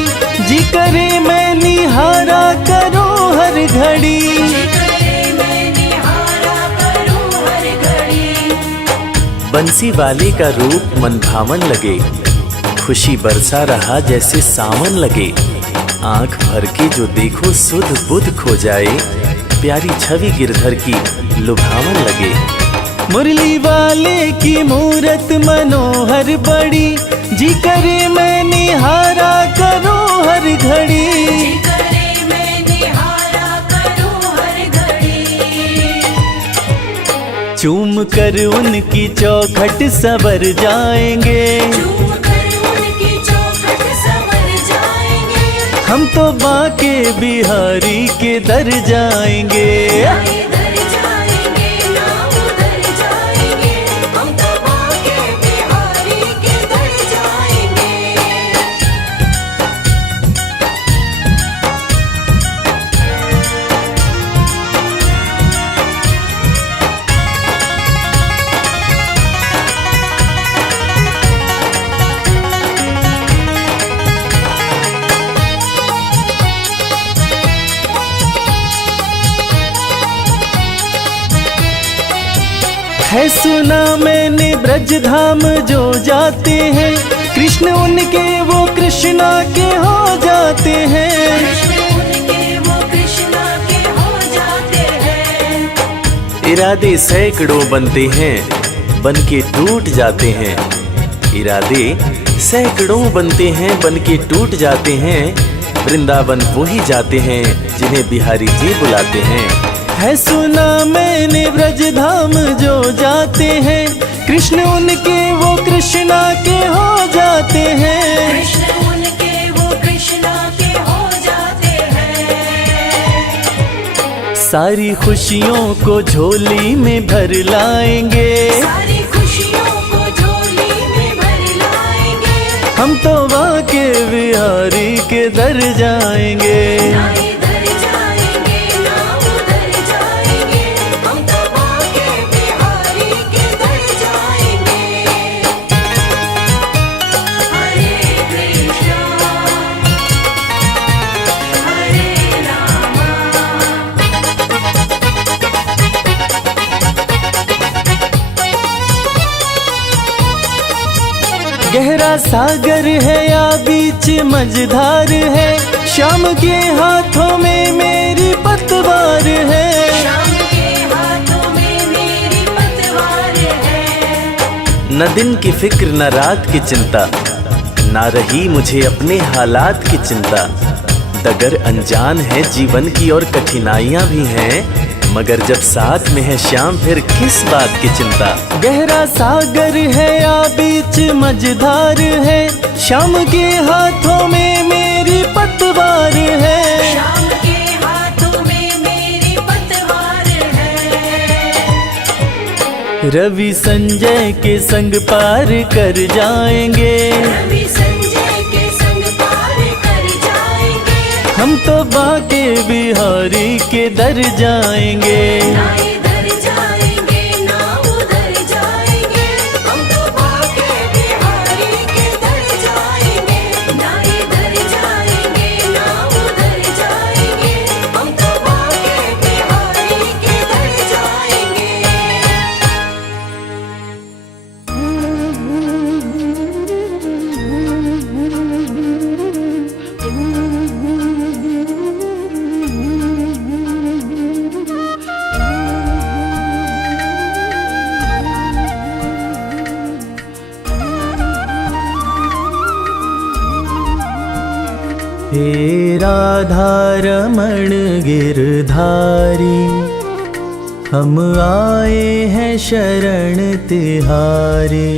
जी करे मैं निहारा करो हर घड़ी। बंसी वाले का रूप मन भावन लगे, खुशी बरसा रहा जैसे सावन लगे। आंख भर के जो देखो सुध बुध खो जाए, प्यारी छवि गिरधर की लुभावन लगे। मुरली वाले की मूरत मनोहर बड़ी, जी करे मैं निहारा करो हर घड़ी। चूम कर उनकी चौखट सवर जाएंगे, हम तो बाके बिहारी के दर जाएंगे। है सुना मैंने ब्रज धाम जो जाते हैं, कृष्ण उनके वो कृष्णा के हो जाते हैं। इरादे सैकड़ों बनते हैं, बन के टूट जाते हैं। इरादे सैकड़ों बनते हैं, बन के टूट जाते हैं। वृंदावन वो ही जाते हैं जिन्हें बिहारी जी बुलाते हैं। है सुना मैंने ब्रज धाम जो जाते हैं, कृष्ण उनके वो कृष्णा के हो जाते हैं। सारी खुशियों को झोली में भर लाएंगे, हम तो बाके बिहारी के दर जाएंगे। गहरा सागर है या बीच मझधार है, शाम के हाथों में मेरी पतवार है। न दिन की फिक्र न रात की चिंता, ना रही मुझे अपने हालात की चिंता। डगर अनजान है जीवन की और कठिनाइयां भी हैं, मगर जब साथ में है श्याम फिर किस बात की चिंता। गहरा सागर है या बीच मझधार है, श्याम के हाथों में मेरी पतवार है। रवि संजय के संग पार कर जाएंगे। रवि संजय के संग पार कर जाएंगे। हम तो बाके बिहारी के दर जाएंगे। ना इधर जाएंगे ना उधर जाएंगे, हम तो बाके बिहारी के दर जाएंगे। ना इधर जाएंगे ना उधर जाएंगे, हम तो बाके बिहारी के दर जाएंगे। हे राधा रमण गिरधारी, हम आए हैं शरण तिहारी।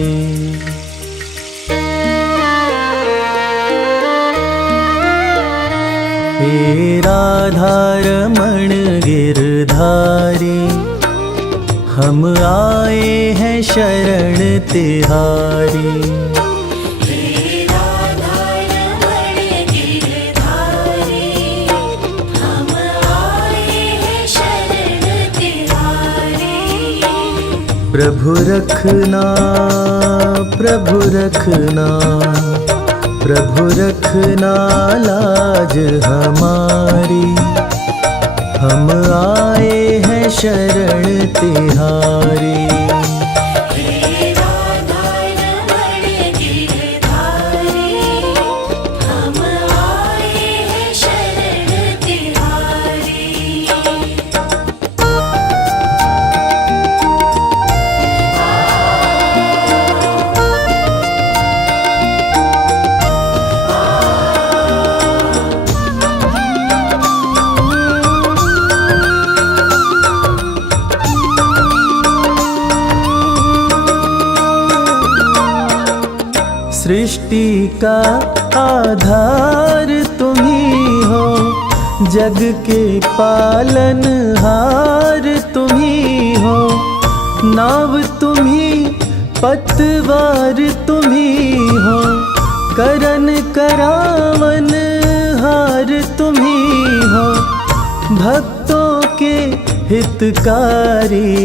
हे राधा रमण गिरधारी, हम आए हैं शरण तिहारी। प्रभु रखना प्रभु रखना, प्रभु रखना लाज हमारी। हम आए हैं शरण तिहारी। सृष्टि का आधार तुम ही हो, जग के पालनहार तुम ही हो। नाव तुम ही पतवार तुम ही हो, करन करावन हार तुम ही हो। भक्तों के हितकारी,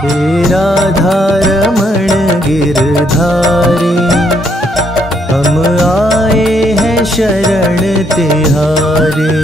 हे राधा रमण गिरधारी। हम आए हैं शरण तिहारी।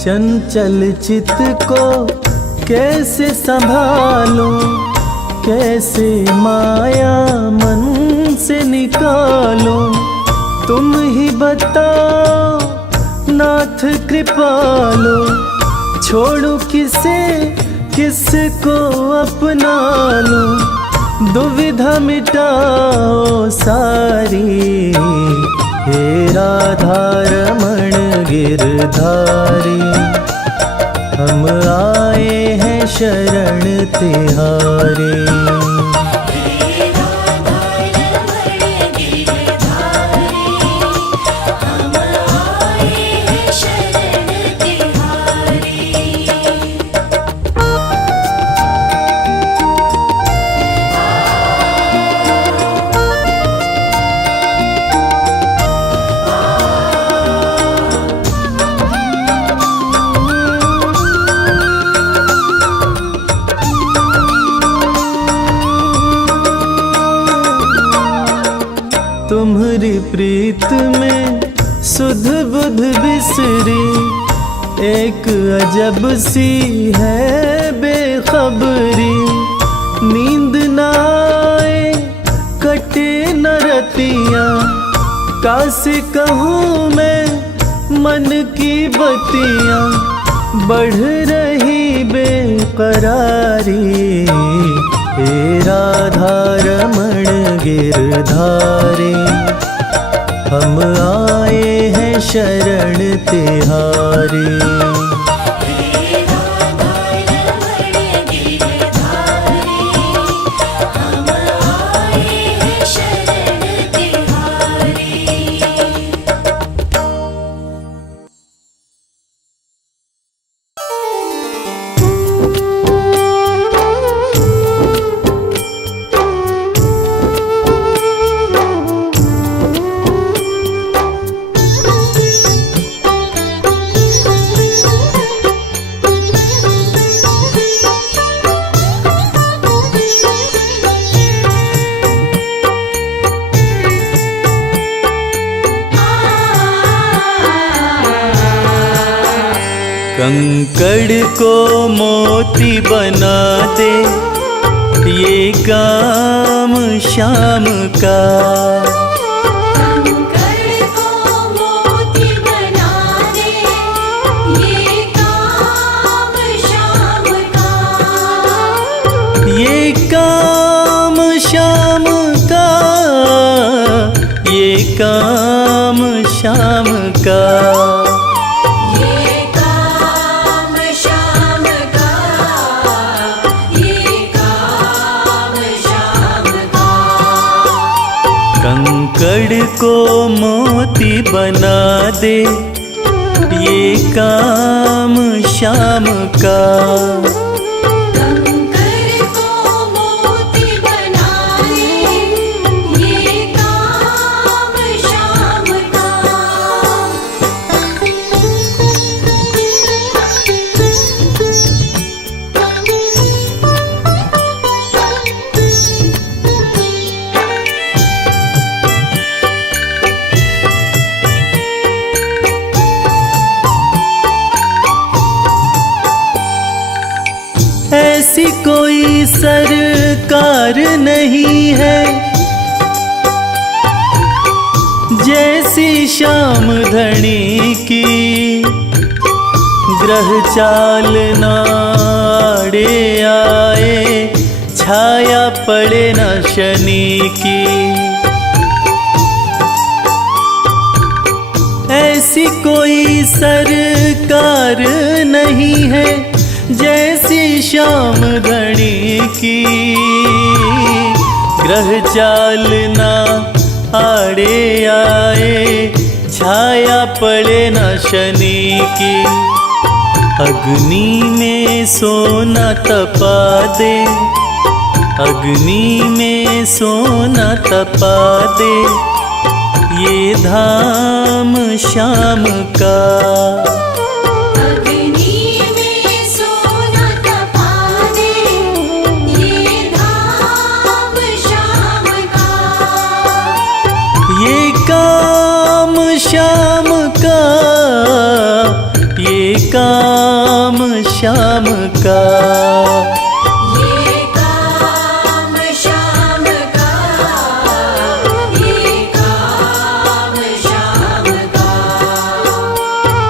चंचल चित को कैसे संभालूं, कैसे माया मन से निकालूं। तुम ही बताओ नाथ कृपालु, छोड़ू किसे किसको अपना लूं। दुविधा मिटाओ सारी, हे राधा रमण गिरधारी। हम आए हैं शरण तिहारी। तुम्हारी प्रीत में सुध बुध बिसरी, एक अजब सी है बेखबरी। नींद न आए कटे न रतियाँ, कासे कहूँ मैं मन की बतियाँ। बढ़ रही बेकरारी, हे राधा रमण गिरधारी, हम आए हैं शरण तिहारी। कंकड़ को मोती बना दे, ये काम शाम का। कंकड़ को मोती बना दे, ये काम शाम का। ये काम शाम का, ये काम शाम का। कंकड़ को मोती बना दे, ये काम शाम का। कंकड़ को मोती बना दे, ये काम शाम का। ऐसी कोई सरकार नहीं है जैसी श्याम धनी की, ग्रह चाल नाड़े आए, छाया पड़े न शनि की। ऐसी कोई सरकार नहीं है जैसी श्याम धनी की, ग्रह चाल ना आड़े आए, छाया पड़े न शनि की। अग्नि में सोना तपा दे, अग्नि में सोना तपा दे, ये धाम शाम का। अग्नि में सोना तपा दे, ये धाम शाम का। ये काम शाम का, ये काम शाम का। ये काम शाम का, ये काम शाम का।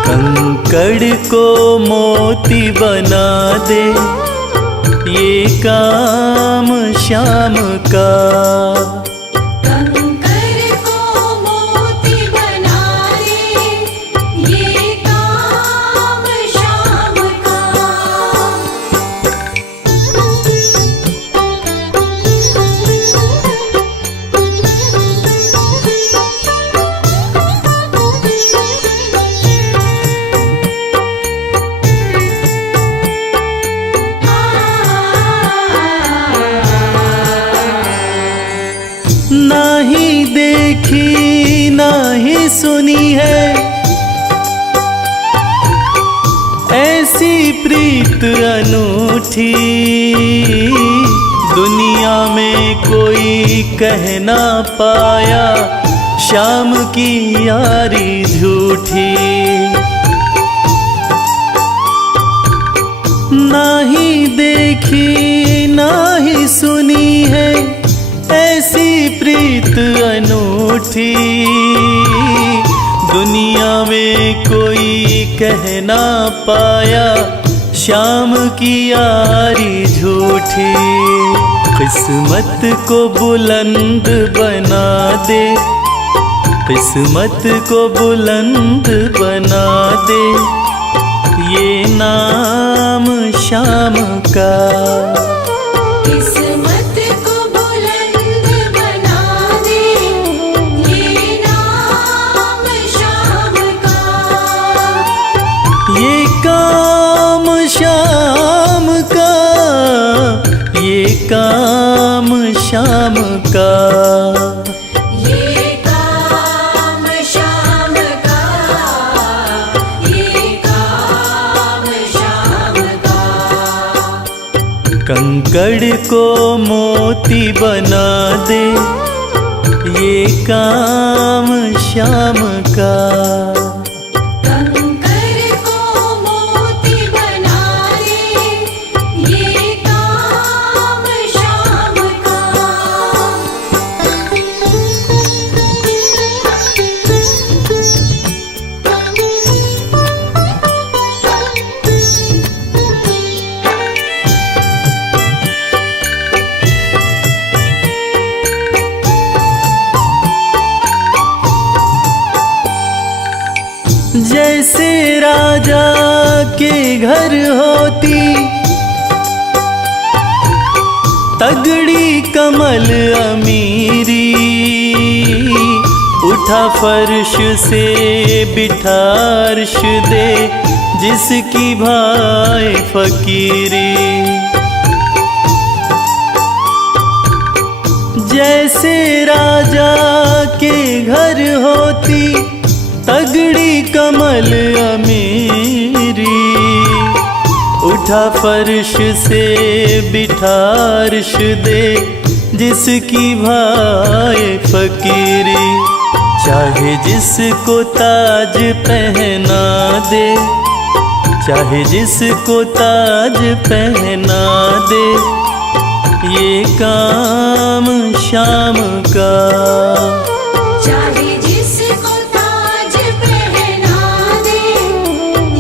कंकड़ को मोती बना दे, ये काम शाम का। कंकड़ को मोती बना दे, ये काम शाम का। नाही देखी नाही सुनी है ऐसी प्रीत अनूठी, दुनिया में कोई कह ना पाया श्याम की यारी झूठी। नाही देखी नाही सुनी है ऐसी प्रीत अनूठी, दुनिया में कोई कह ना पाया श्याम की यारी झूठी। किस्मत को बुलंद बना दे, किस्मत को बुलंद बना दे, ये नाम श्याम का। किस्मत को बुलंद बना दे, ये नाम श्याम का। ये काम श्याम का, ये काम श्याम का। ये काम श्याम का, ये काम श्याम का। कंकड़ को मोती बना दे, ये काम श्याम का। कंकर को मोती बना दे, ये काम श्याम का। जैसे राजा के घर होती तगड़ी कमल अमीरी, उठा फर्श से बिठा अर्श दे, जिसकी भाई फकीरी। जैसे राजा के घर होती तगड़ी कमल अमीरी, उठा फर्श से बिठा अर्श दे, जिसकी भाई फकीरी। चाहे जिसको ताज पहना दे, चाहे जिसको ताज पहना दे, ये काम श्याम का। चाहे जिसको ताज पहना दे,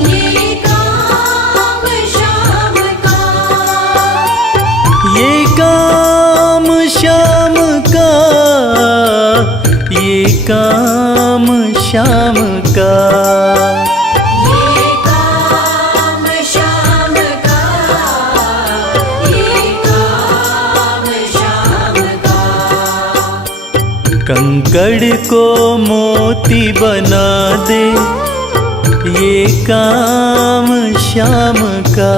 ये काम श्याम का। ये काम श्याम का, ये काम श्याम का। ये काम श्याम का, ये काम श्याम का। कंकड़ को मोती बना दे, ये काम श्याम का।